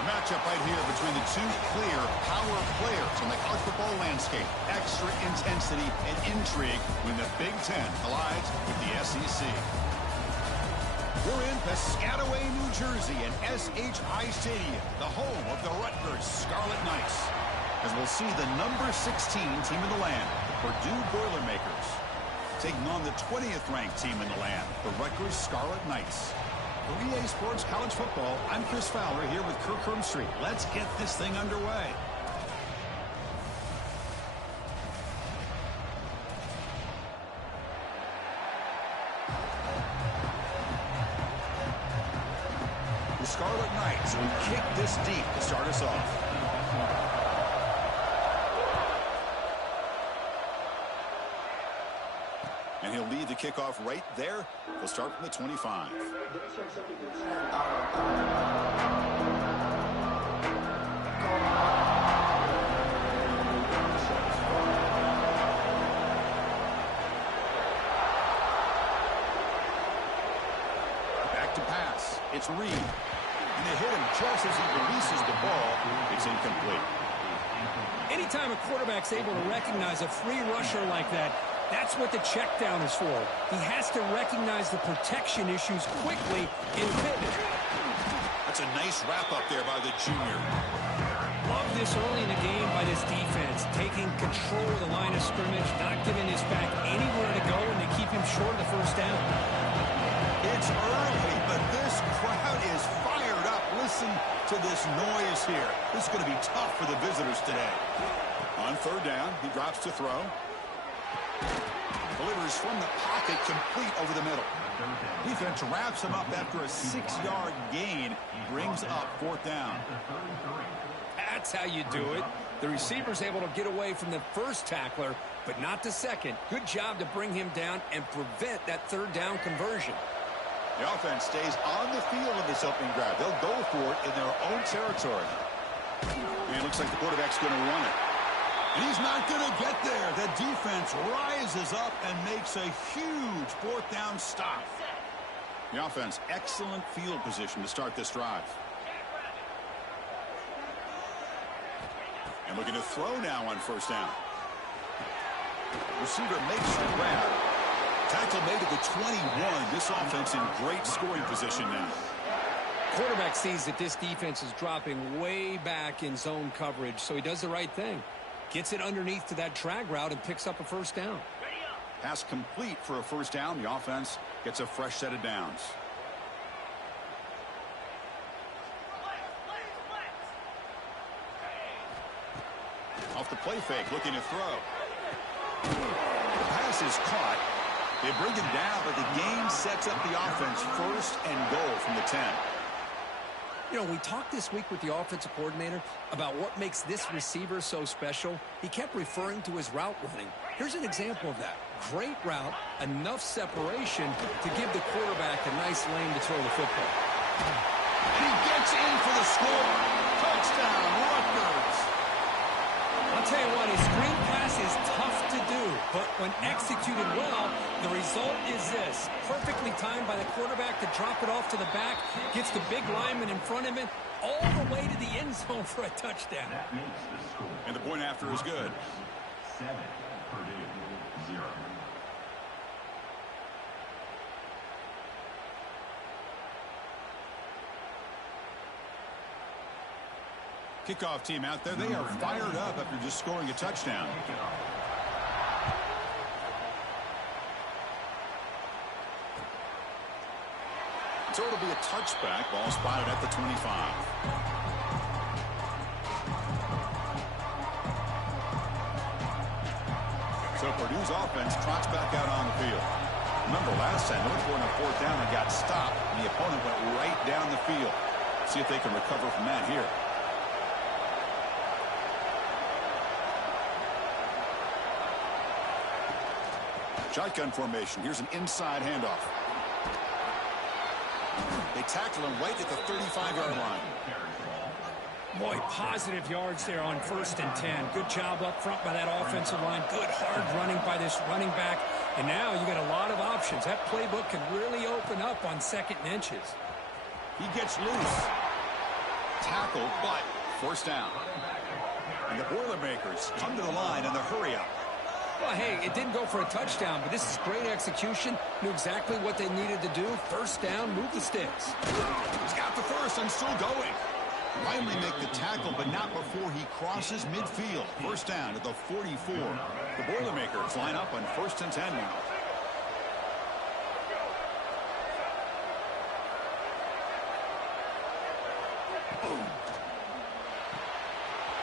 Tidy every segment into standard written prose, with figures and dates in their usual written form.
A matchup right here between the two clear power players in the college football landscape. Extra intensity and intrigue when the Big Ten collides with the SEC. We're in Piscataway, New Jersey, and SHI Stadium, the home of the Rutgers Scarlet Knights, as we'll see the number 16 team in the land, the Purdue Boilermakers, taking on the 20th ranked team in the land, the Rutgers Scarlet Knights. For EA Sports College Football, I'm Chris Fowler here with Kirk Hermstreet. Let's get this thing underway. The Scarlet Knights will kick this deep to start us off. And he'll lead the kickoff right there. He'll start from the 25. Back to pass. It's Reed. And they hit him just as he releases the ball. It's incomplete. Anytime a quarterback's able to recognize a free rusher like that, that's what the check down is for. He has to recognize the protection issues quickly and pivot. That's a nice wrap up there by the junior. Love this early in the game by this defense, taking control of the line of scrimmage, not giving his back anywhere to go, and they keep him short of the first down. It's early, but this crowd is fired up. Listen to this noise here. This is going to be tough for the visitors today. On third down, he drops to throw. Delivers from the pocket, complete over the middle. Defense wraps him up after a 6-yard gain. Brings up fourth down. That's how you do it. The receiver's able to get away from the first tackler, but not the second. Good job to bring him down and prevent that third down conversion. The offense stays on the field in this opening drive. They'll go for it in their own territory. And it looks like the quarterback's going to run it. And he's not going to get there. The defense rises up and makes a huge fourth down stop. The offense, excellent field position to start this drive. And looking to throw now on first down. Receiver makes the grab. Tackle made at the 21. This offense in great scoring position now. Quarterback sees that this defense is dropping way back in zone coverage, so he does the right thing. Gets it underneath to that drag route and picks up a first down. Pass complete for a first down. The offense gets a fresh set of downs. Off the play fake, looking to throw. The pass is caught. They bring him down, but the game sets up the offense first and goal from the 10. You know, we talked this week with the offensive coordinator about what makes this receiver so special. He kept referring to his route running. Here's an example of that. Great route, enough separation to give the quarterback a nice lane to throw the football. And he gets in for the score. Touchdown, Rutgers. I'll tell you what, a screen pass is tough to do, but when executed well, the result is this. Perfectly timed by the quarterback to drop it off to the back, gets the big lineman in front of him, all the way to the end zone for a touchdown. And the point after is good. 7, Purdue, 0. Kickoff team out there, they are fired up after just scoring a touchdown. So it'll be a touchback. Ball spotted at the 25. So Purdue's offense trots back out on the field. Remember last time, they went for a fourth down and got stopped, and the opponent went right down the field. See if they can recover from that here. Shotgun formation. Here's an inside handoff. They tackle him right at the 35-yard line. Boy, positive yards there on 1st and 10. Good job up front by that offensive line. Good hard running by this running back. And now you got a lot of options. That playbook can really open up on 2nd and inches. He gets loose. Tackle tackle, but first down. And the Boilermakers come to the line in the hurry-up. Well, hey, it didn't go for a touchdown, but this is great execution. Knew exactly what they needed to do. First down, move the sticks. He's got the first and still going. Finally make the tackle, but not before he crosses midfield. First down at the 44. The Boilermakers line up on 1st and 10 now.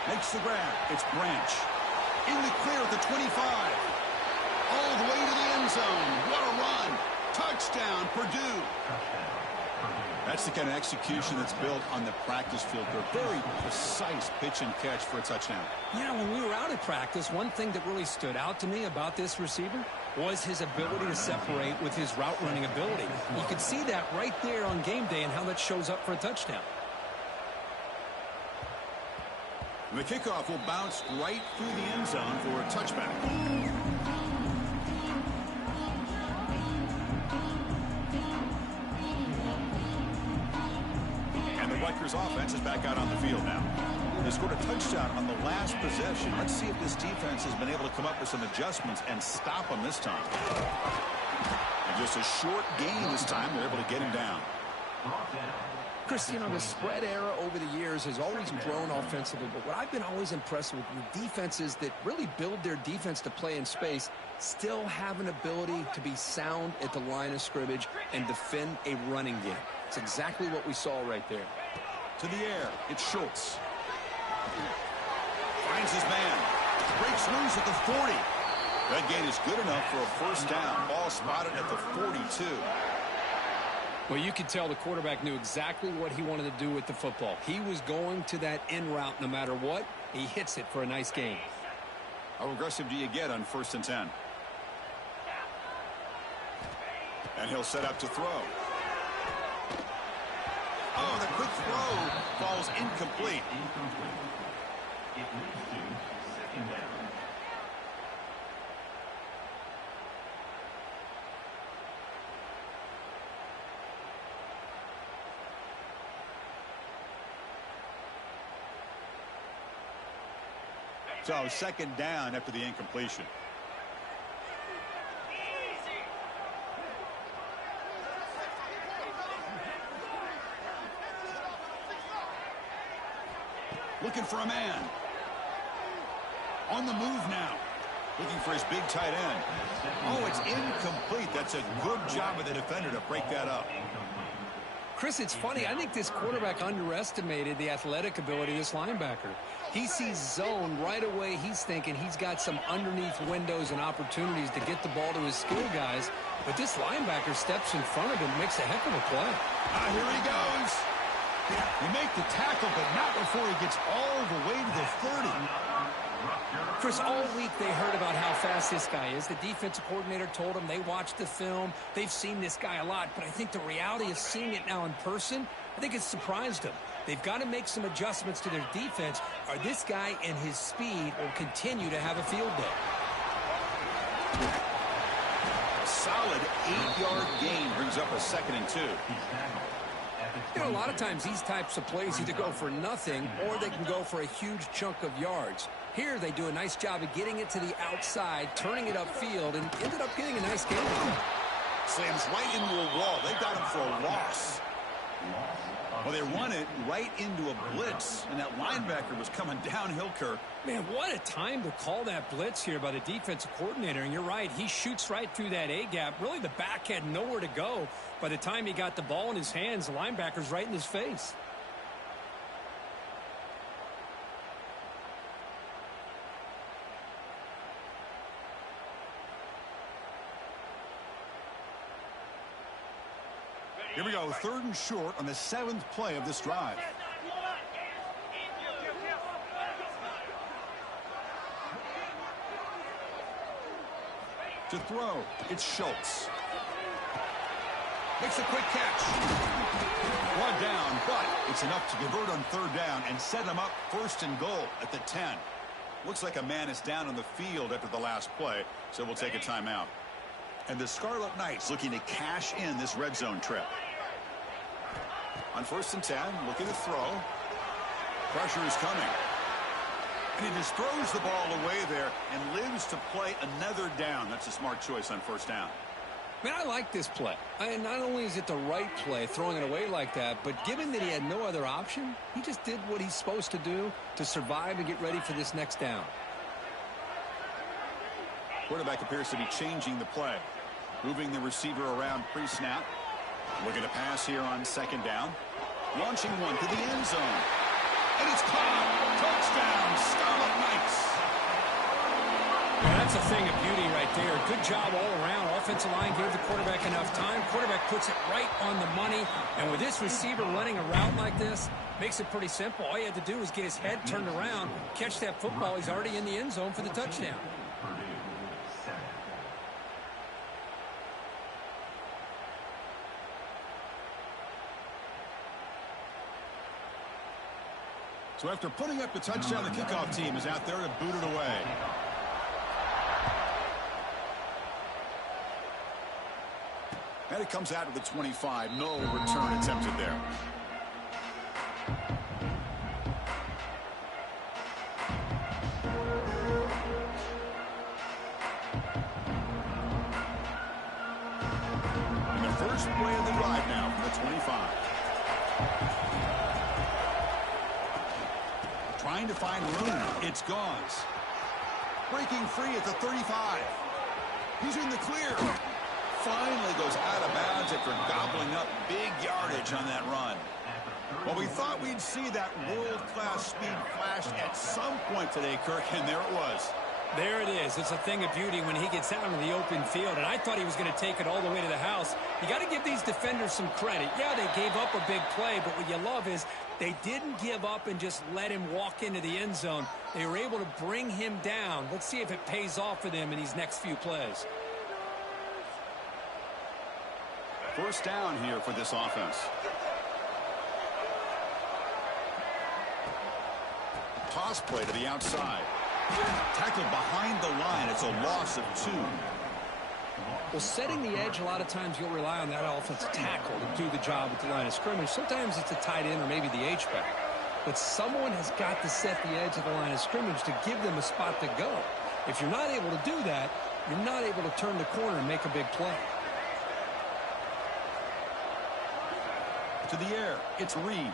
Makes the grab. It's Branch. In the clear at the 25. All the way to the end zone. What a run. Touchdown, Purdue. That's the kind of execution that's built on the practice field. They're very precise pitch and catch for a touchdown. Yeah, when we were out at practice, one thing that really stood out to me about this receiver was his ability to separate with his route running ability. You could see that right there on game day and how that shows up for a touchdown. The kickoff will bounce right through the end zone for a touchback. And the Rutgers offense is back out on the field now. They scored a touchdown on the last possession. Let's see if this defense has been able to come up with some adjustments and stop them this time. And just a short gain this time. They're able to get him down. Chris, you know, the spread era over the years has always grown offensively, but what I've been always impressed with defenses that really build their defense to play in space still have an ability to be sound at the line of scrimmage and defend a running game. It's exactly what we saw right there. To the air, it's Schultz. Finds his man. Breaks loose at the 40. That gain is good enough for a first down. Ball spotted at the 42. Well, you could tell the quarterback knew exactly what he wanted to do with the football. He was going to that in route no matter what. He hits it for a nice gain. How aggressive do you get on 1st and 10? And he'll set up to throw. Oh, the quick throw falls incomplete. It leads to 2nd down. So 2nd down after the incompletion. Looking for a man. On the move now. Looking for his big tight end. Oh, it's incomplete. That's a good job of the defender to break that up. Chris, it's funny. I think this quarterback underestimated the athletic ability of this linebacker. He sees zone right away. He's thinking he's got some underneath windows and opportunities to get the ball to his skill guys. But this linebacker steps in front of him, makes a heck of a play. Here he goes. He make the tackle, but not before he gets all the way to the 30. Chris, all week they heard about how fast this guy is. The defensive coordinator told them they watched the film. They've seen this guy a lot, but I think the reality of seeing it now in person, I think it's surprised them. They've got to make some adjustments to their defense, or this guy and his speed will continue to have a field day. A solid 8-yard gain brings up a 2nd and 2. You know, a lot of times these types of plays either go for nothing or they can go for a huge chunk of yards. Here they do a nice job of getting it to the outside, turning it upfield, and ended up getting a nice gain. Slams right into a wall. They got him for a loss. Well, they run it right into a blitz, and that linebacker was coming downhill, Kirk. Man, what a time to call that blitz here by the defensive coordinator. And you're right, he shoots right through that A-gap. Really, the back had nowhere to go. By the time he got the ball in his hands, the linebacker's right in his face. Here we go, 3rd and short on the 7th play of this drive. To throw, it's Schultz. Makes a quick catch. 1 down, but it's enough to convert on 3rd down and set him up 1st and goal at the 10. Looks like a man is down on the field after the last play, so we'll take a timeout. And the Scarlet Knights looking to cash in this red zone trip. On 1st and 10, looking to throw. Pressure is coming. And he just throws the ball away there and lives to play another down. That's a smart choice on first down. Man, I like this play. And not only is it the right play, throwing it away like that, but given that he had no other option, he just did what he's supposed to do to survive and get ready for this next down. Quarterback appears to be changing the play. Moving the receiver around pre-snap. Looking to pass here on second down. Launching one to the end zone. And it's caught. Touchdown, Scarlet Knights. Well, that's a thing of beauty right there. Good job all around. Offensive line gave the quarterback enough time. Quarterback puts it right on the money. And with this receiver running a route like this, makes it pretty simple. All you had to do was get his head turned around, catch that football. He's already in the end zone for the touchdown. So after putting up the touchdown, the kickoff team is out there to boot it away. And it comes out of the 25. No return attempted there. And the first play of the drive now from the 25. Trying to find room. It's Gauze. Breaking free at the 35. He's in the clear. Finally goes out of bounds after gobbling up big yardage on that run. Well, we thought we'd see that world-class speed flash at some point today, Kirk, and there it was. There it is. It's a thing of beauty when he gets out in the open field, and I thought he was going to take it all the way to the house. You got to give these defenders some credit. Yeah, they gave up a big play, but what you love is they didn't give up and just let him walk into the end zone. They were able to bring him down. Let's see if it pays off for them in these next few plays. First down here for this offense. Toss play to the outside. Tackled behind the line. It's a loss of 2. Well, setting the edge, a lot of times you'll rely on that offensive tackle to do the job at the line of scrimmage. Sometimes it's a tight end or maybe the H-back. But someone has got to set the edge of the line of scrimmage to give them a spot to go. If you're not able to do that, you're not able to turn the corner and make a big play. To the air, it's Reed.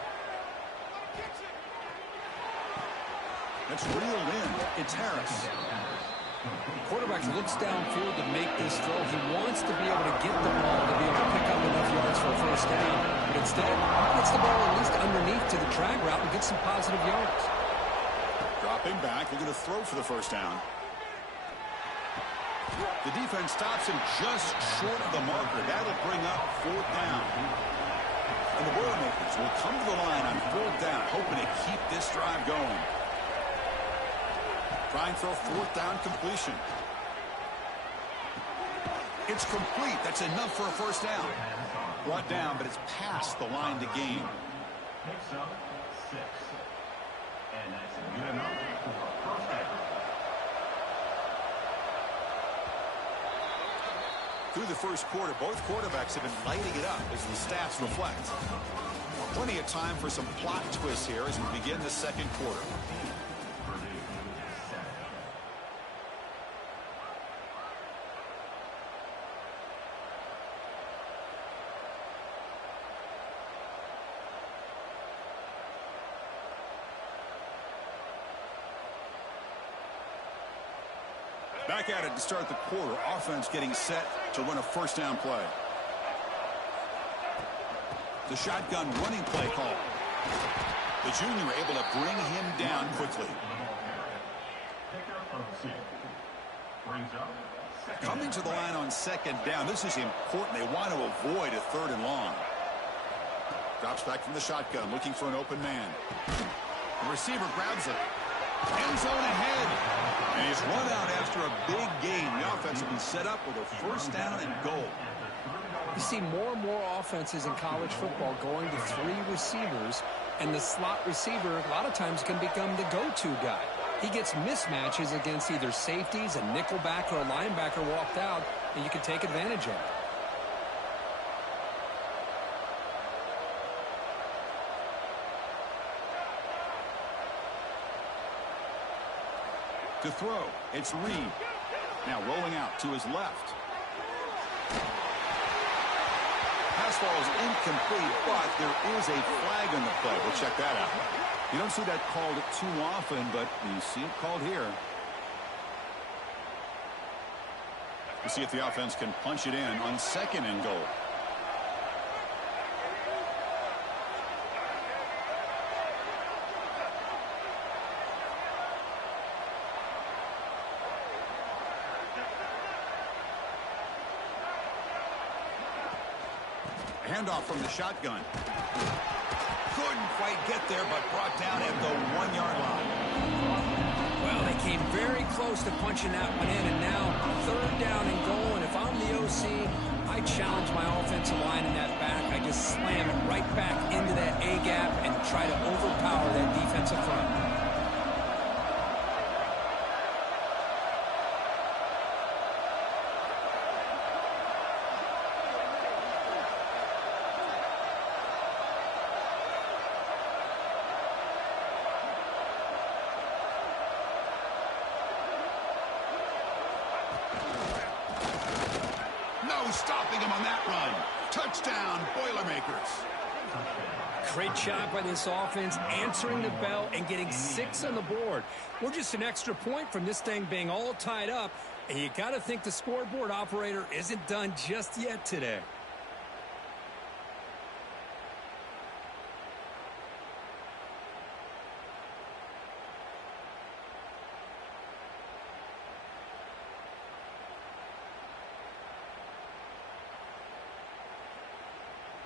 That's reeled in. It's Harris. Quarterback looks downfield to make this throw. He wants to be able to get the ball to be able to pick up enough yards for a first down. But instead, he gets the ball at least underneath to the drag route and gets some positive yards. Dropping back, looking to throw for the first down. The defense stops him just short of the marker. That'll bring up 4th down. And the Boilermakers will come to the line on 4th down, hoping to keep this drive going. Trying for a 4th down completion. It's complete. That's enough for a first down. Brought down, but it's past the line to gain. Picks up 6. And that's good enough for a first down. Through the first quarter, both quarterbacks have been lighting it up as the stats reflect. Plenty of time for some plot twists here as we begin the second quarter. Back at it to start the quarter. Offense getting set to run a first down play. The shotgun running play call. The junior able to bring him down quickly. Coming to the line on second down. This is important. They want to avoid a 3rd and long. Drops back from the shotgun, looking for an open man. The receiver grabs it. End zone ahead. And he's run out after a big gain. The offense will be set up with a first down and goal. You see more and more offenses in college football going to 3 receivers, and the slot receiver a lot of times can become the go-to guy. He gets mismatches against either safeties, a nickelback, or a linebacker walked out, and you can take advantage of it. To throw, it's Reed. Now rolling out to his left. Pass ball is incomplete, but there is a flag on the play. We'll check that out. You don't see that called too often, but you see it called here. We'll see if the offense can punch it in on 2nd and goal. Handoff from the shotgun. Couldn't quite get there, but brought down at the 1-yard line. Well, they came very close to punching that one in, and now 3rd down and goal. And if I'm the OC, I challenge my offensive line in that back. I just slam it right back into that A-gap and try to overpower that defensive front. Stopping him on that run. Touchdown, Boilermakers. Great job by this offense, answering the bell and getting 6 on the board. We're just an extra point from this thing being all tied up, and you got to think the scoreboard operator isn't done just yet today.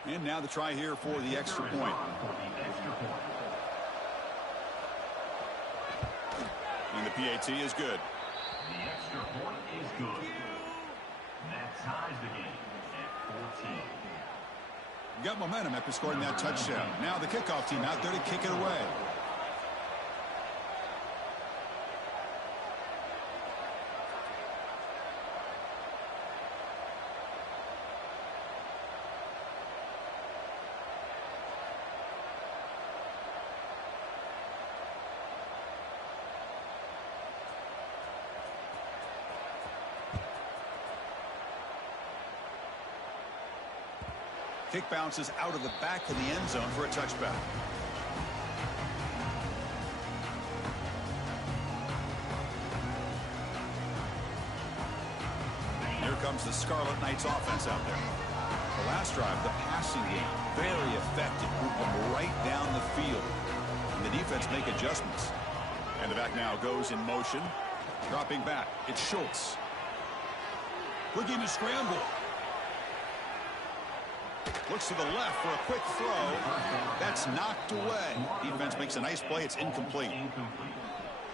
And now the try here for the extra point. And the PAT is good. The extra point is good. That ties the game at 14. Got momentum after scoring that touchdown. Now the kickoff team out there to kick it away. Kick bounces out of the back of the end zone for a touchback. Here comes the Scarlet Knights offense out there. The last drive, the passing game, very effective. Move them right down the field. And the defense make adjustments. And the back now goes in motion. Dropping back, it's Schultz. Looking to scramble. Looks to the left for a quick throw. That's knocked away. Defense makes a nice play. It's incomplete.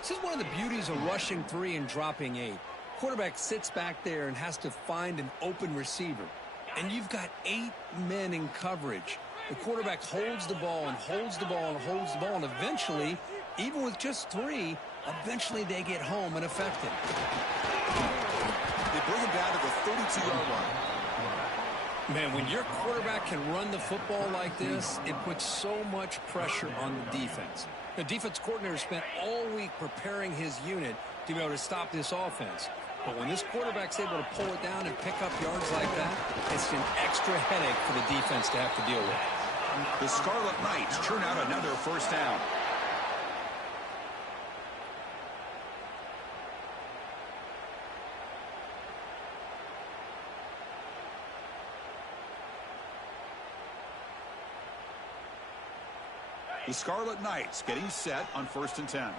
This is one of the beauties of rushing 3 and dropping 8. Quarterback sits back there and has to find an open receiver. And you've got 8 men in coverage. The quarterback holds the ball and holds the ball and holds the ball. And eventually, even with just 3, eventually they get home and affected. They bring him down to the 32-yard line. Man, when your quarterback can run the football like this, it puts so much pressure on the defense. The defense coordinator spent all week preparing his unit to be able to stop this offense. But when this quarterback's able to pull it down and pick up yards like that, it's an extra headache for the defense to have to deal with. The Scarlet Knights churn out another first down. The Scarlet Knights getting set on 1st and 10.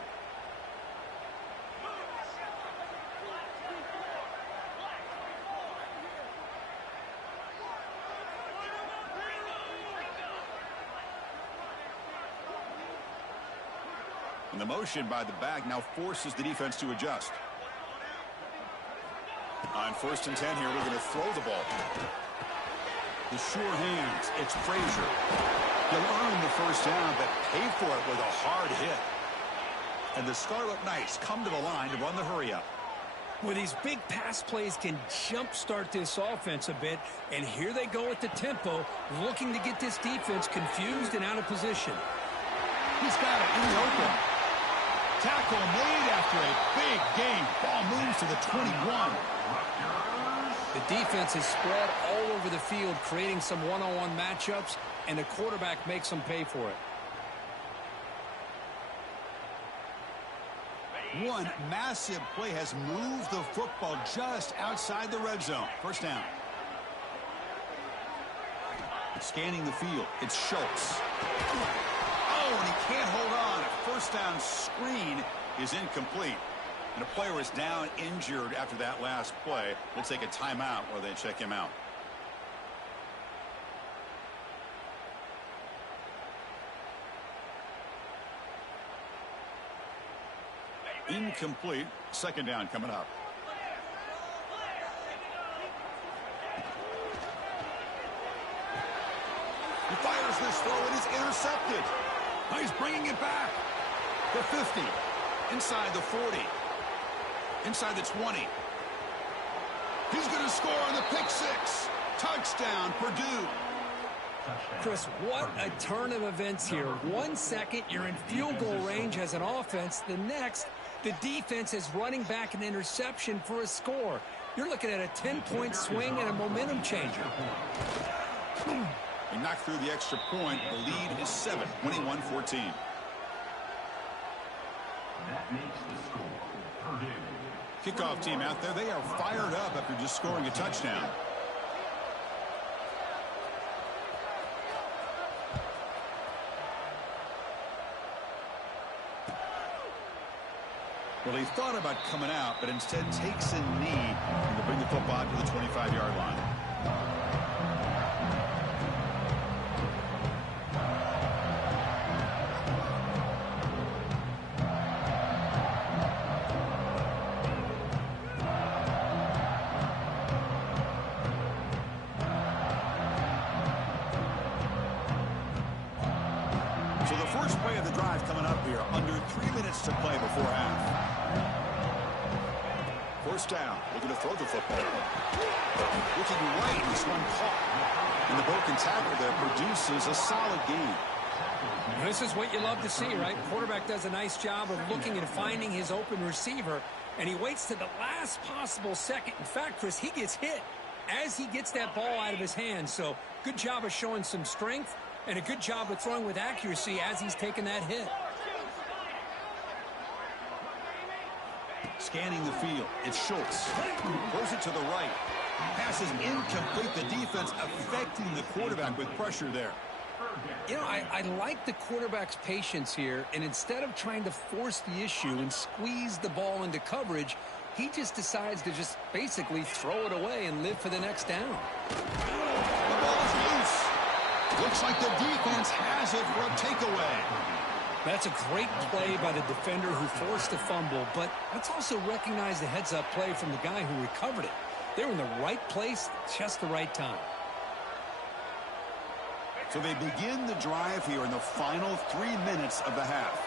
And the motion by the back now forces the defense to adjust. On 1st and 10 here, we're going to throw the ball. The sure hands, it's Frazier. He'll earn the first down, but pay for it with a hard hit. And the Scarlet Knights come to the line to run the hurry-up. Well, these big pass plays can jumpstart this offense a bit, and here they go at the tempo, looking to get this defense confused and out of position. He's got it in the open. Tackle made after a big gain. Ball moves to the 21. The defense is spread all over the field, creating some one-on-one matchups, and the quarterback makes them pay for it. One massive play has moved the football just outside the red zone. First down. Scanning the field, it's Schultz. Oh, and he can't hold on. A first down screen is incomplete. And a player is down injured after that last play. We'll take a timeout while they check him out. Incomplete. Second down coming up. He fires this throw. It is intercepted. Oh, he's bringing it back. The 50. Inside the 40. Inside the 20. He's going to score on the pick six. Touchdown, Purdue. Chris, what a turn of events here. 1 second, you're in field goal range as an offense. The next, the defense is running back an interception for a score. You're looking at a 10-point swing and a momentum changer. He knocked through the extra point. The lead is 7, 21-14. That makes the score Purdue. Kickoff team out there. They are fired up after just scoring a touchdown. Well, he thought about coming out, but instead takes a knee to bring the football out to the 25-yard line. So the first play of the drive coming up here, under 3 minutes to play before half. First down, looking to throw the football. Looking right, this one caught. And the broken tackle there produces a solid gain. This is what you love to see, right? Quarterback does a nice job of looking and finding his open receiver, and he waits to the last possible second. In fact, Chris, he gets hit as he gets that ball out of his hands. So good job of showing some strength and a good job of throwing with accuracy as he's taking that hit. Scanning the field, it's Schultz. Throws it to the right. Pass is incomplete. The defense affecting the quarterback with pressure there. You know, I like the quarterback's patience here, and instead of trying to force the issue and squeeze the ball into coverage, he just decides to just basically throw it away and live for the next down. The ball is loose. Looks like the defense has it for a takeaway. That's a great play by the defender who forced the fumble, but let's also recognize the heads-up play from the guy who recovered it. They were in the right place, just the right time. So they begin the drive here in the final 3 minutes of the half.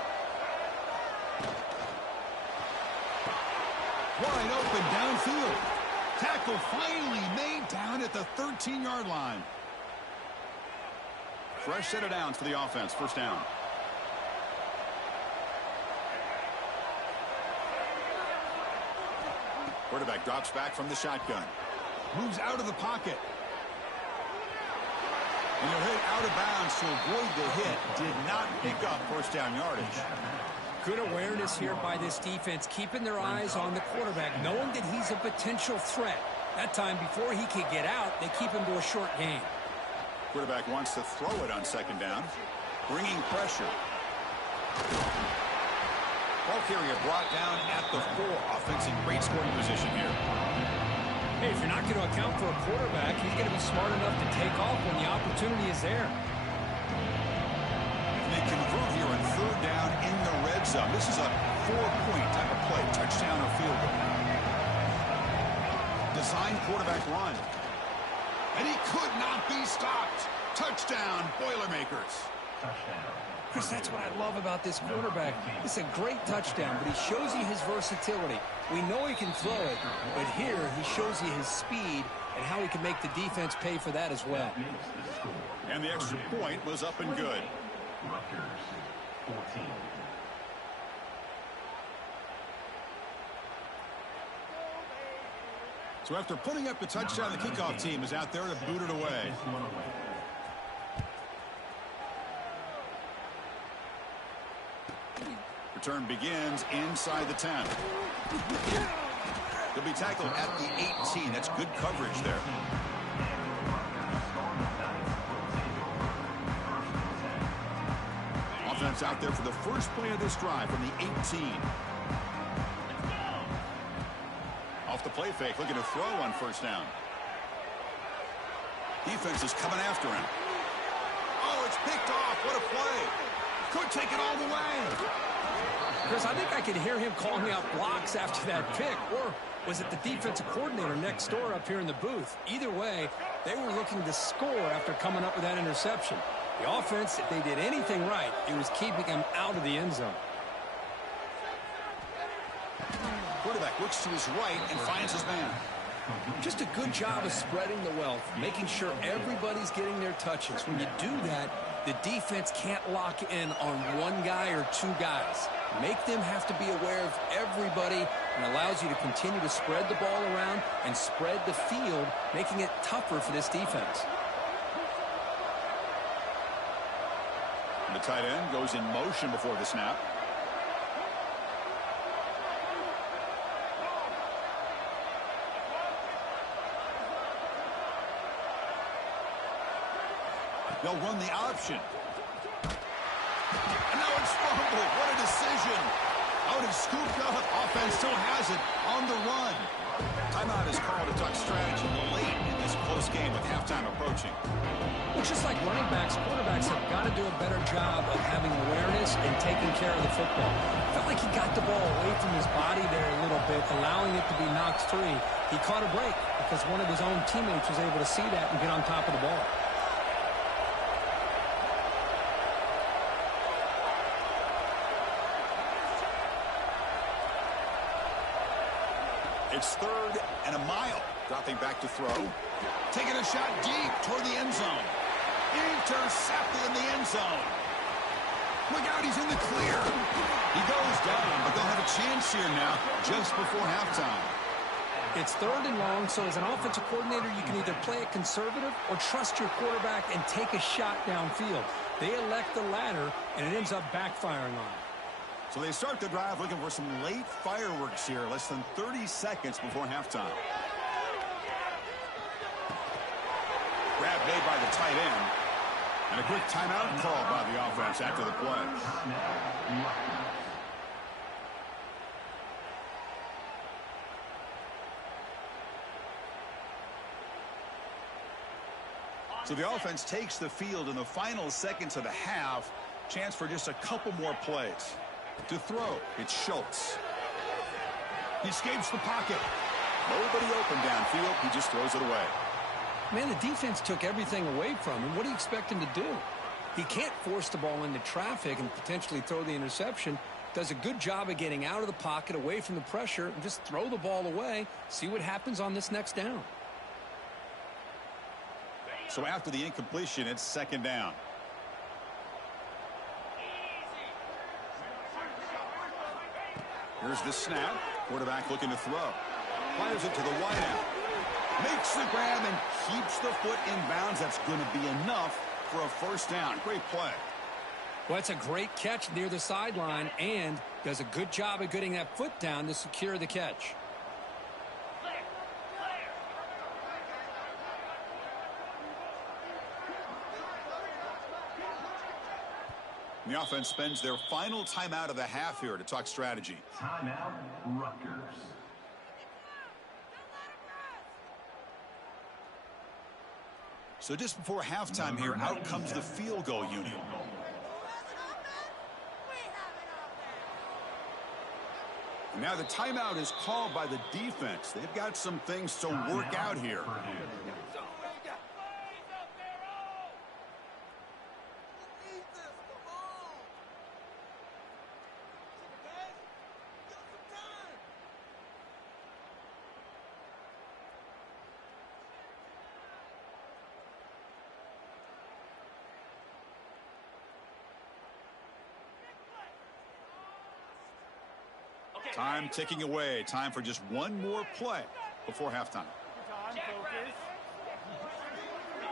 Wide open downfield. Tackle finally made down at the 13-yard line. Fresh set of downs for the offense. First down. Quarterback drops back from the shotgun. Moves out of the pocket. And he'll hit out of bounds to avoid the hit. Did not pick up first down yardage. Good awareness here by this defense, keeping their eyes on the quarterback, knowing that he's a potential threat. That time, before he could get out, they keep him to a short gain. Quarterback wants to throw it on second down. Bringing pressure. Ball carrier brought down at the 4. Offense in great scoring position here. Hey, if you're not going to account for a quarterback, he's going to be smart enough to take off when the opportunity is there. And they convert here on third down in the red zone. This is a 4-point type of play, touchdown or field goal. Design quarterback run. And he could not be stopped. Touchdown, Boilermakers. Chris, that's what I love about this quarterback. It's a great touchdown, but he shows you his versatility. We know he can throw it, but here he shows you his speed and how he can make the defense pay for that as well. And the extra point was up and good. Rutgers 14. So after putting up the touchdown, the kickoff team is out there to boot it away. Return begins inside the 10. They'll be tackled at the 18. That's good coverage there. Offense out there for the first play of this drive from the 18. Off the play fake, looking to throw on first down. Defense is coming after him. Oh, it's picked off. What a play. Could take it all the way. Chris, I think I could hear him calling out blocks after that pick. Or was it the defensive coordinator next door up here in the booth? Either way, they were looking to score after coming up with that interception. The offense, if they did anything right, it was keeping him out of the end zone. Quarterback looks to his right and finds his man. Just a good job of spreading the wealth, making sure everybody's getting their touches. When you do that, the defense can't lock in on one guy or two guys. Make them have to be aware of everybody, and allows you to continue to spread the ball around and spread the field, making it tougher for this defense. The tight end goes in motion before the snap. They'll run the option. And now it's fumbled. What a decision. Out and scooped up. Offense still has it on the run. Timeout is called to talk strategy late in this close game with halftime approaching. Well, just like running backs, quarterbacks have got to do a better job of having awareness and taking care of the football. Felt like he got the ball away from his body there a little bit, allowing it to be knocked free. He caught a break because one of his own teammates was able to see that and get on top of the ball. It's 3rd and a mile. Dropping back to throw. Taking a shot deep toward the end zone. Intercepted in the end zone. Look out, he's in the clear. He goes down, but they'll have a chance here now just before halftime. It's 3rd and long, so as an offensive coordinator, you can either play it conservative or trust your quarterback and take a shot downfield. They elect the latter, and it ends up backfiring on them. So they start the drive looking for some late fireworks here, less than 30 seconds before halftime. Grab made by the tight end. And a quick timeout called by the offense after the play. So the offense takes the field in the final seconds of the half. Chance for just a couple more plays. To throw, it's Schultz. He escapes the pocket. Nobody open downfield. He just throws it away. Man, the defense took everything away from him. What do you expect him to do? He can't force the ball into traffic and potentially throw the interception. Does a good job of getting out of the pocket, away from the pressure, and just throw the ball away. See what happens on this next down. So after the incompletion, it's 2nd down. Here's the snap. Quarterback looking to throw. Fires it to the wideout. Makes the grab and keeps the foot in bounds. That's going to be enough for a first down. Great play. Well, that's a great catch near the sideline and does a good job of getting that foot down to secure the catch. And the offense spends their final timeout of the half here to talk strategy. Timeout, Rutgers. So just before halftime here, out comes the field goal unit. And now the timeout is called by the defense. They've got some things to work out here. Time ticking away. Time for just one more play. before halftime.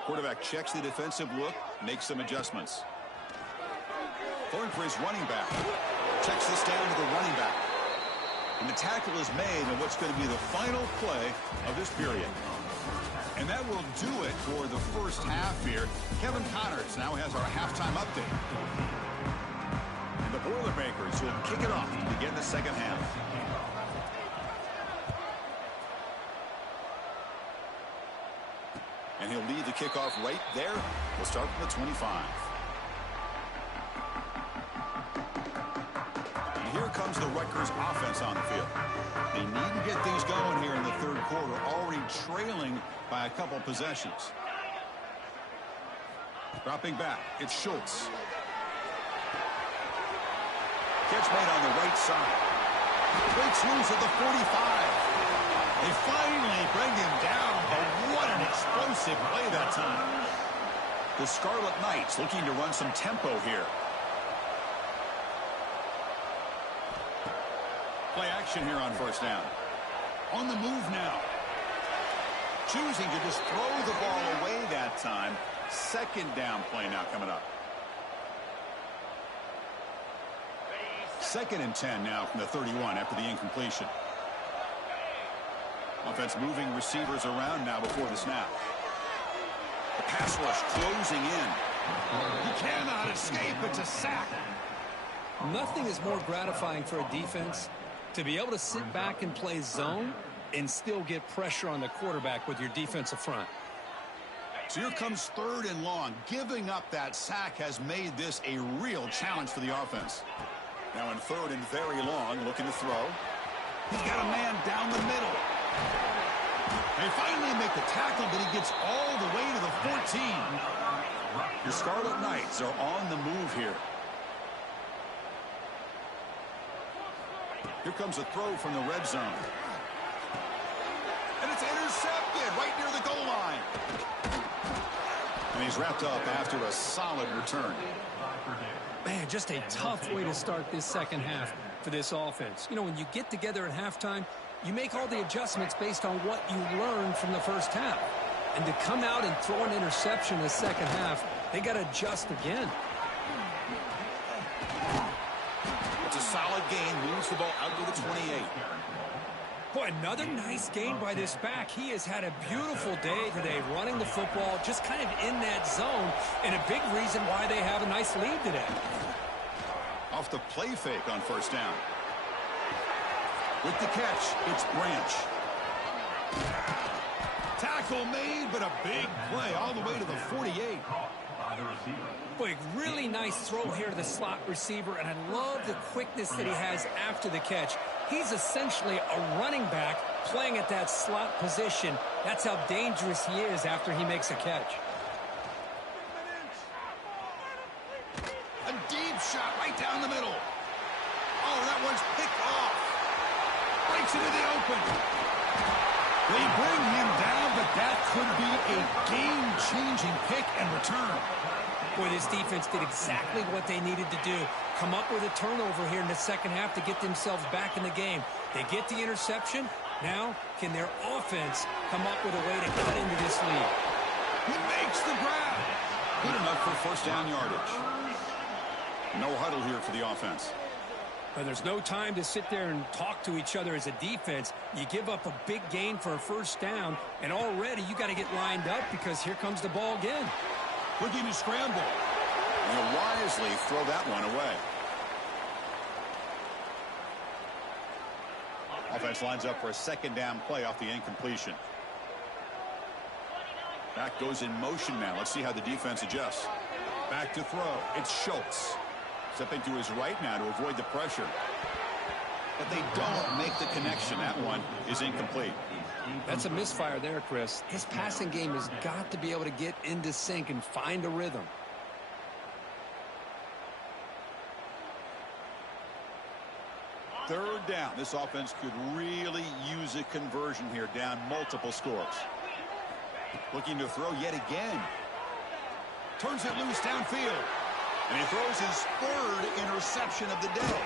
Quarterback checks the defensive look, makes some adjustments. Throwing for his running back. Checks this down to the running back. And the tackle is made on what's going to be the final play of this period. And that will do it for the first half here. Kevin Connors now has our halftime update. And the Boilermakers will kick it off to begin the second half. And he'll lead the kickoff right there. We'll start from the 25. And here comes the Rutgers offense on the field. They need to get things going here in the third quarter, already trailing by a couple possessions. Dropping back, it's Schultz. Catch made on the right side. Breaks loose at the 45. They finally bring him down, but what an explosive play that time. The Scarlet Knights looking to run some tempo here. Play action here on first down. On the move now. Choosing to just throw the ball away that time. Second down play now coming up. 2nd and 10 now from the 31 after the incompletion. Offense moving receivers around now before the snap. The pass rush closing in. He cannot escape. It's a sack. Nothing is more gratifying for a defense to be able to sit back and play zone and still get pressure on the quarterback with your defensive front. So here comes 3rd and long. Giving up that sack has made this a real challenge for the offense. Now in 3rd and very long, looking to throw. He's got a man down the middle. They finally make the tackle, but he gets all the way to the 14. The Scarlet Knights are on the move here. Here comes a throw from the red zone. And it's intercepted right near the goal line. And he's wrapped up after a solid return. Man, just a tough way to start this second half for this offense. You know, when you get together at halftime, you make all the adjustments based on what you learned from the first half. And to come out and throw an interception in the second half, they got to adjust again. It's a solid gain, moves the ball out to the 28. Boy, another nice gain by this back. He has had a beautiful day today running the football, just kind of in that zone, and a big reason why they have a nice lead today. Off the play fake on first down. With the catch, it's Branch. Tackle made, but a big play all the way to the 48. Boy, really nice throw here to the slot receiver, and I love the quickness that he has after the catch. He's essentially a running back playing at that slot position. That's how dangerous he is after he makes a catch. A deep shot right down the middle. Oh, that one's picked off. Breaks into the open. They bring him down, but that could be a game-changing pick and return. Boy, this defense did exactly what they needed to do. Come up with a turnover here in the second half to get themselves back in the game. They get the interception. Now, can their offense come up with a way to cut into this lead? He makes the grab. Good enough for first down yardage. No huddle here for the offense. But there's no time to sit there and talk to each other as a defense. You give up a big gain for a first down, and already you got to get lined up because here comes the ball again. Looking to scramble. And he'll wisely throw that one away. Offense lines up for a second down play off the incompletion. Back goes in motion now. Let's see how the defense adjusts. Back to throw. It's Schultz. Stepping to his right now to avoid the pressure. But they don't make the connection. That one is incomplete. That's a misfire there, Chris. This passing game has got to be able to get into sync and find a rhythm. Third down. This offense could really use a conversion here, down multiple scores. Looking to throw yet again. Turns it loose downfield. And he throws his 3rd interception of the day.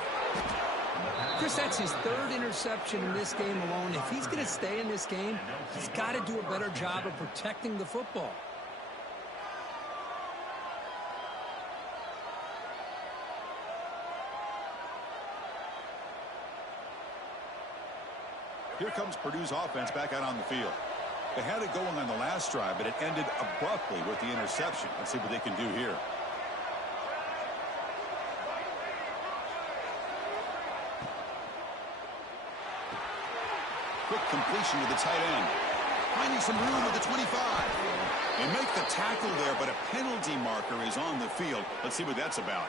Chris, that's his third interception in this game alone. If he's going to stay in this game, he's got to do a better job of protecting the football. Here comes Purdue's offense back out on the field. They had it going on the last drive, but it ended abruptly with the interception. Let's see what they can do here. Quick completion to the tight end. Finding some room at the 25. They make the tackle there, but a penalty marker is on the field. Let's see what that's about.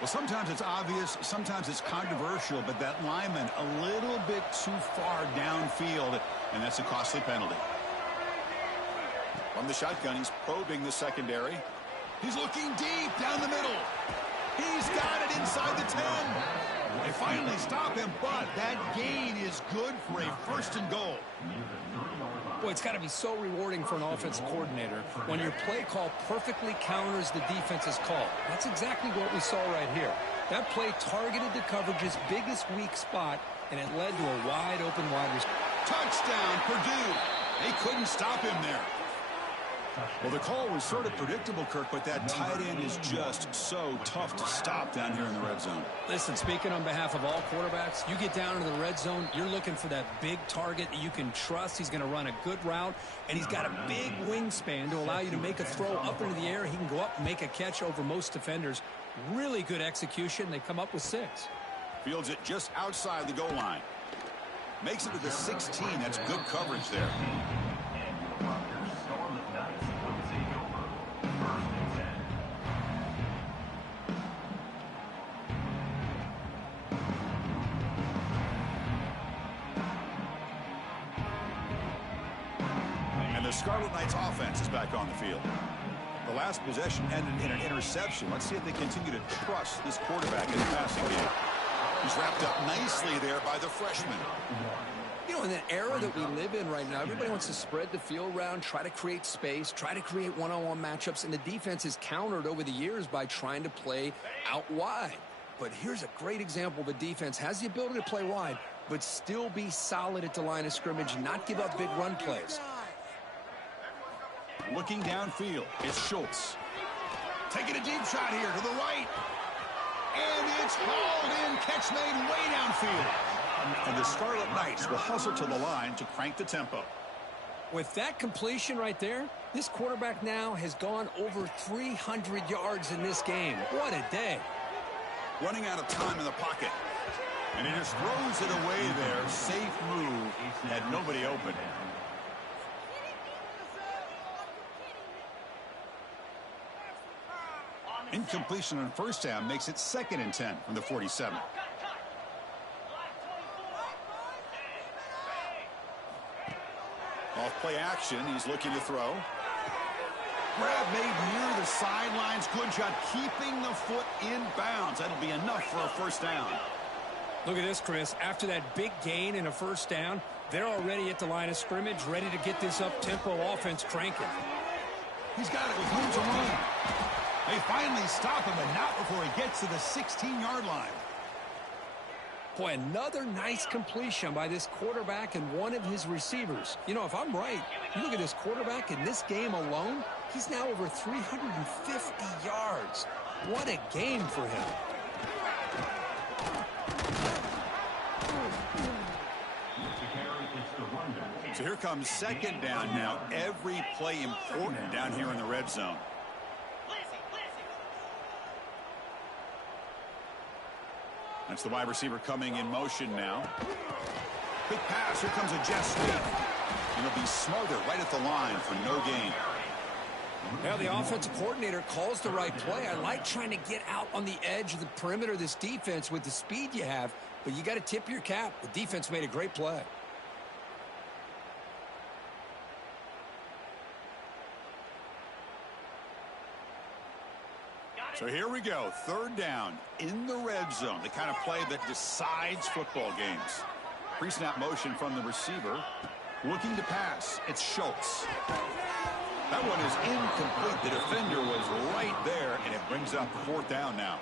Well, sometimes it's obvious, sometimes it's controversial, but that lineman a little bit too far downfield, and that's a costly penalty. From the shotgun, he's probing the secondary. He's looking deep down the middle. He's got it inside the 10. They finally stop him, but that gain is good for a 1st and goal. Boy, it's got to be so rewarding for an offensive coordinator when your play call perfectly counters the defense's call. That's exactly what we saw right here. That play targeted the coverage's biggest weak spot, and it led to a wide-open wide receiver. Touchdown, Purdue. They couldn't stop him there. Well, the call was sort of predictable, Kirk, but that tight end is just so tough to stop down here in the red zone. Listen, speaking on behalf of all quarterbacks, you get down into the red zone, you're looking for that big target that you can trust. He's going to run a good route, and he's got a big wingspan to allow you to make a throw up into the air. He can go up and make a catch over most defenders. Really good execution. They come up with 6. Fields it just outside the goal line. Makes it to the 16. That's good coverage there. The Scarlet Knights offense is back on the field. The last possession ended in an interception. Let's see if they continue to trust this quarterback in the passing game. He's wrapped up nicely there by the freshman. You know, in that era that we live in right now, everybody wants to spread the field around, try to create space, try to create one-on-one matchups, and the defense is countered over the years by trying to play out wide. But here's a great example. The defense has the ability to play wide, but still be solid at the line of scrimmage, not give up big run plays. Looking downfield, it's Schultz. Taking a deep shot here to the right. And it's hauled in, catch made way downfield. And the Scarlet Knights will hustle to the line to crank the tempo. With that completion right there, this quarterback now has gone over 300 yards in this game. What a day. Running out of time in the pocket. And he just throws it away there. Safe move. Had nobody open. Incompletion on 1st down makes it 2nd and 10 from the 47. Off play action, he's looking to throw. Grab made near the sidelines. Good job keeping the foot in bounds. That'll be enough for a 1st down. Look at this, Chris. After that big gain and a 1st down, they're already at the line of scrimmage, ready to get this up-tempo offense cranking. He's got it with room to run. They finally stop him, but not before he gets to the 16-yard line. Boy, another nice completion by this quarterback and one of his receivers. You know, if I'm right, you look at this quarterback in this game alone, he's now over 350 yards. What a game for him. So here comes 2nd down now. Every play important down here in the red zone. That's the wide receiver coming in motion now. Quick pass. Here comes a jet sweep. And it'll be smothered right at the line for no gain. Now the offensive coordinator calls the right play. I like trying to get out on the edge of the perimeter of this defense with the speed you have, but you got to tip your cap. The defense made a great play. So here we go. 3rd down in the red zone. The kind of play that decides football games. Pre-snap motion from the receiver. Looking to pass. It's Schultz. That one is incomplete. The defender was right there, and it brings up fourth down now.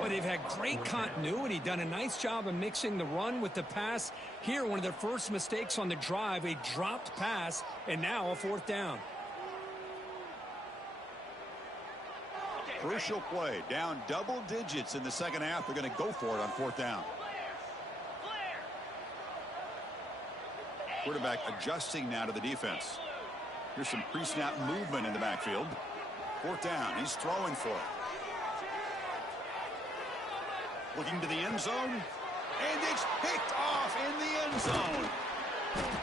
Well, they've had great continuity, done a nice job of mixing the run with the pass. Here, one of their first mistakes on the drive, a dropped pass, and now a fourth down. Crucial play. Down double digits in the second half. They're going to go for it on fourth down. Quarterback adjusting now to the defense. Here's some pre-snap movement in the backfield. Fourth down. He's throwing for it. Looking to the end zone. And it's picked off in the end zone.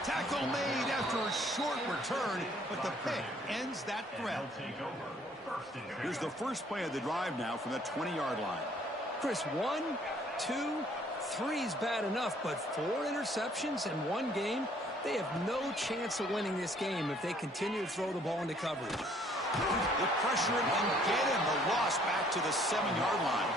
Tackle made after a short return, but the pick ends that threat. Here's the first play of the drive now from the 20-yard line. Chris, 1, 2, 3 is bad enough, but 4 interceptions in one game, they have no chance of winning this game if they continue to throw the ball into coverage. They pressure him and get him. The loss back to the 7-yard line.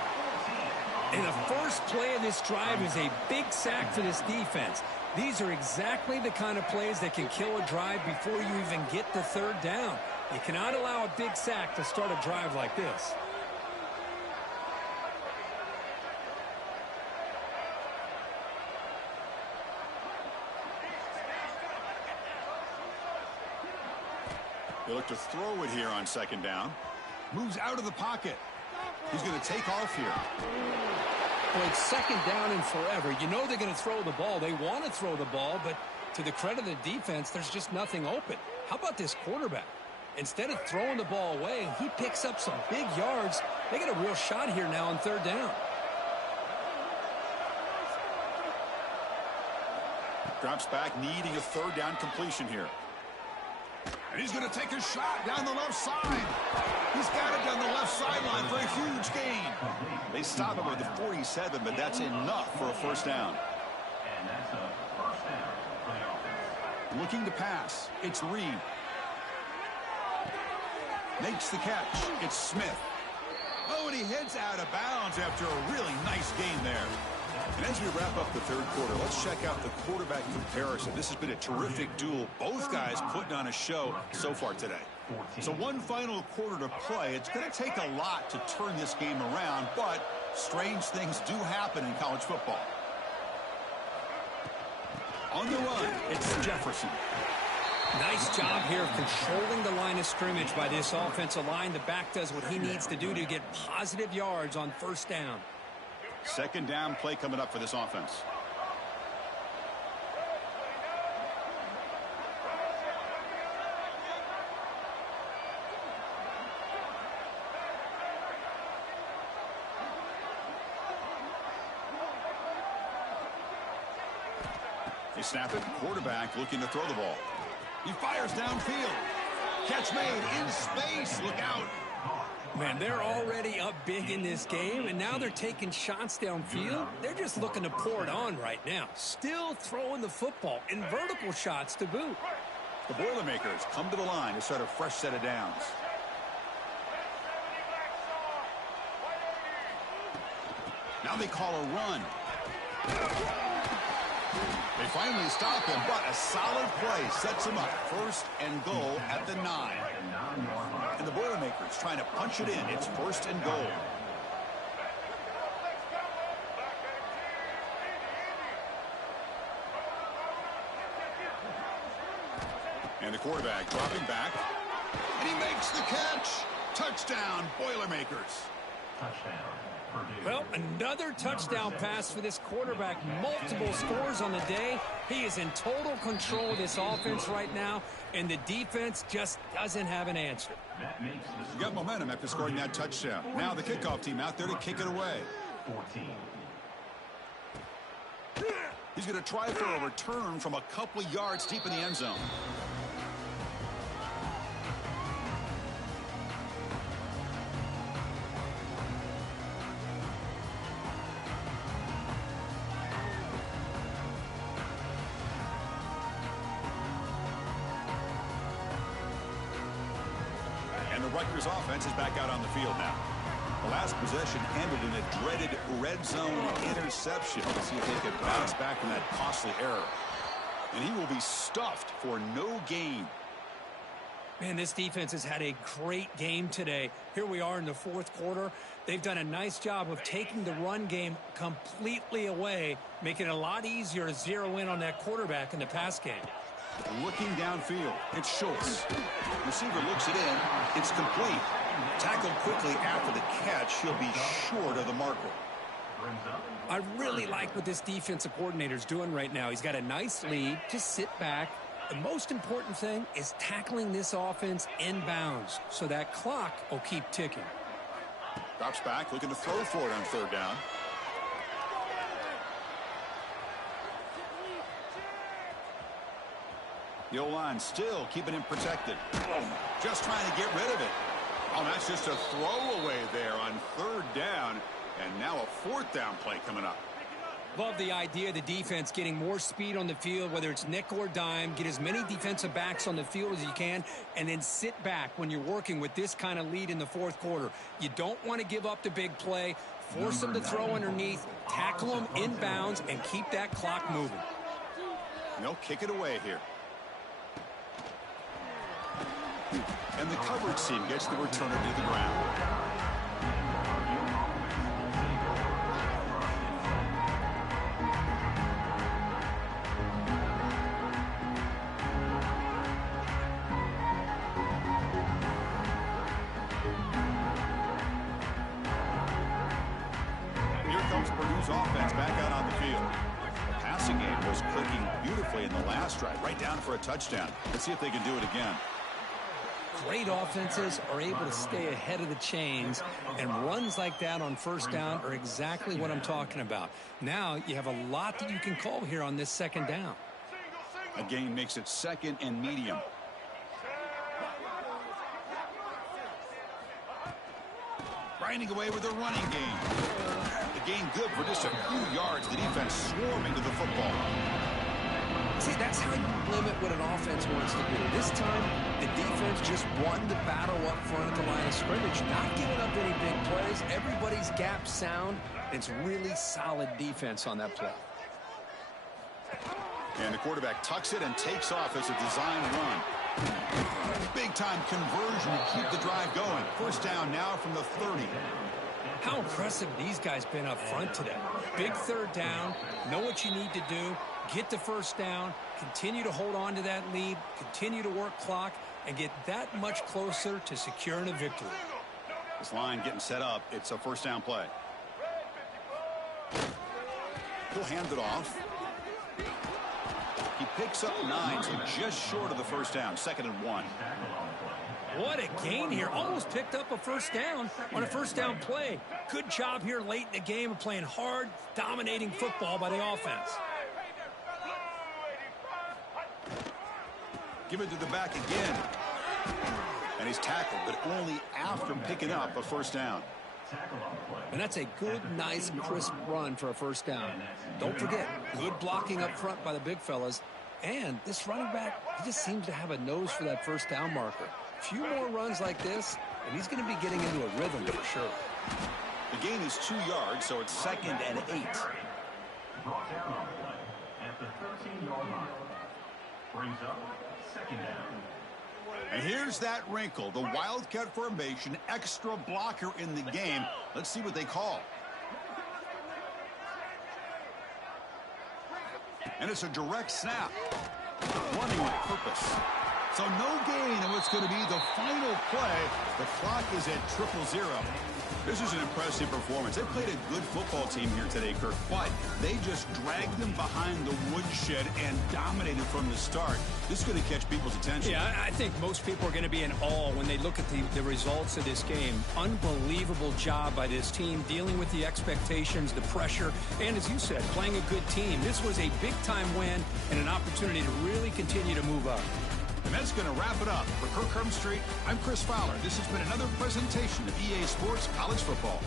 And the first play of this drive is a big sack for this defense. These are exactly the kind of plays that can kill a drive before you even get the third down. You cannot allow a big sack to start a drive like this. They look to throw it here on second down. Moves out of the pocket. He's going to take off here. Well, it's second down and forever. You know they're going to throw the ball. They want to throw the ball, but to the credit of the defense, there's just nothing open. How about this quarterback? Instead of throwing the ball away, he picks up some big yards. They got a real shot here now on third down. Drops back, needing a third down completion here. And he's going to take a shot down the left side. He's got it down the left sideline for a huge gain. They stop him at the 47, but that's enough for a first down. And that's a first down for the offense. Looking to pass. It's Reed. Makes the catch. It's Smith. Oh, and he heads out of bounds after a really nice gain there. And as we wrap up the third quarter, let's check out the quarterback comparison. This has been a terrific duel. Both guys putting on a show so far today. So one final quarter to play. It's going to take a lot to turn this game around, but strange things do happen in college football. On the run, it's Jefferson. Nice job here of controlling the line of scrimmage by this offensive line. The back does what he needs to do to get positive yards on first down. Second down play coming up for this offense. They snap it. Quarterback looking to throw the ball. He fires downfield. Catch made in space. Look out. Man, they're already up big in this game, and now they're taking shots downfield. They're just looking to pour it on right now. Still throwing the football, and vertical shots to boot. The Boilermakers come to the line to start a fresh set of downs. Now they call a run. They finally stop him, but a solid play sets him up. First and goal at the 9. And the Boilermakers trying to punch it in. It's first and goal. And the quarterback dropping back. And he makes the catch. Touchdown, Boilermakers. Touchdown. Well, another touchdown pass for this quarterback. Multiple scores on the day. He is in total control of this offense right now, and the defense just doesn't have an answer. You got momentum after scoring that touchdown. Now the kickoff team out there to kick it away. 14. He's going to try for a return from a couple of yards deep in the end zone. Rutgers offense is back out on the field now. The last possession ended in a dreaded red zone interception. Let's see if they can bounce back from that costly error. And he will be stuffed for no gain. Man, this defense has had a great game today. Here we are in the fourth quarter. They've done a nice job of taking the run game completely away, making it a lot easier to zero in on that quarterback in the pass game. Looking downfield, it's Schultz. Receiver looks it in. It's complete. Tackled quickly after the catch. He'll be short of the marker. I really like what this defensive coordinator's doing right now. He's got a nice lead. Just sit back. The most important thing is tackling this offense inbounds so that clock will keep ticking. Drops back, looking to throw for it on third down. The O-line still keeping him protected. Just trying to get rid of it. Oh, that's just a throwaway there on third down. And now a fourth down play coming up. Love the idea of the defense getting more speed on the field, whether it's nickel or dime. Get as many defensive backs on the field as you can, and then sit back when you're working with this kind of lead in the fourth quarter. You don't want to give up the big play. Force them to throw underneath, tackle them inbounds, and keep that clock moving. They'll kick it away here. And the coverage team gets the returner to the ground. Purdue's offense back out on the field. The passing game was clicking beautifully in the last drive, right down for a touchdown. Let's see if they can do it again. Great offenses are able to stay ahead of the chains, and runs like that on first down are exactly what I'm talking about. Now you have a lot that you can call here on this second down. A gain makes it second and medium. Grinding away with a running game. The gain good for just a few yards. The defense swarming to the football. See, that's how you limit what an offense wants to do. This time, the defense just won the battle up front at the line of scrimmage, not giving up any big plays. Everybody's gap sound. It's really solid defense on that play. And the quarterback tucks it and takes off as a design run. Big-time conversion to keep the drive going. First down now from the 30. How impressive these guys been up front today. Big third down, know what you need to do, get the first down, continue to hold on to that lead, continue to work clock, and get that much closer to securing a victory. This line getting set up. It's a first down play. He'll hand it off. He picks up 9, so just short of the first down. 2nd and 1. What a gain here. Almost picked up a first down on a first down play. Good job here late in the game of playing hard, dominating football by the offense. Give it to the back again. And he's tackled, but only after picking up a first down. And that's a good, nice, crisp run for a first down. Don't forget, good blocking up front by the big fellas. And this running back, he just seems to have a nose for that first down marker. A few more runs like this, and he's going to be getting into a rhythm for sure. The gain is 2 yards, so it's 2nd and 8. Brought down on the play at the 13-yard line. Brings up 2nd down. And here's that wrinkle, the wildcat formation, extra blocker in the game. Let's see what they call. And it's a direct snap. Running with purpose. So no gain in what's going to be the final play. The clock is at 0-0. This is an impressive performance. They played a good football team here today, Kirk, but they just dragged them behind the woodshed and dominated from the start. This is going to catch people's attention. Yeah, I think most people are going to be in awe when they look at the results of this game. Unbelievable job by this team, dealing with the expectations, the pressure, and as you said, playing a good team. This was a big-time win and an opportunity to really continue to move up. And that's going to wrap it up. For Kirk Street, I'm Chris Fowler. This has been another presentation of EA Sports College Football.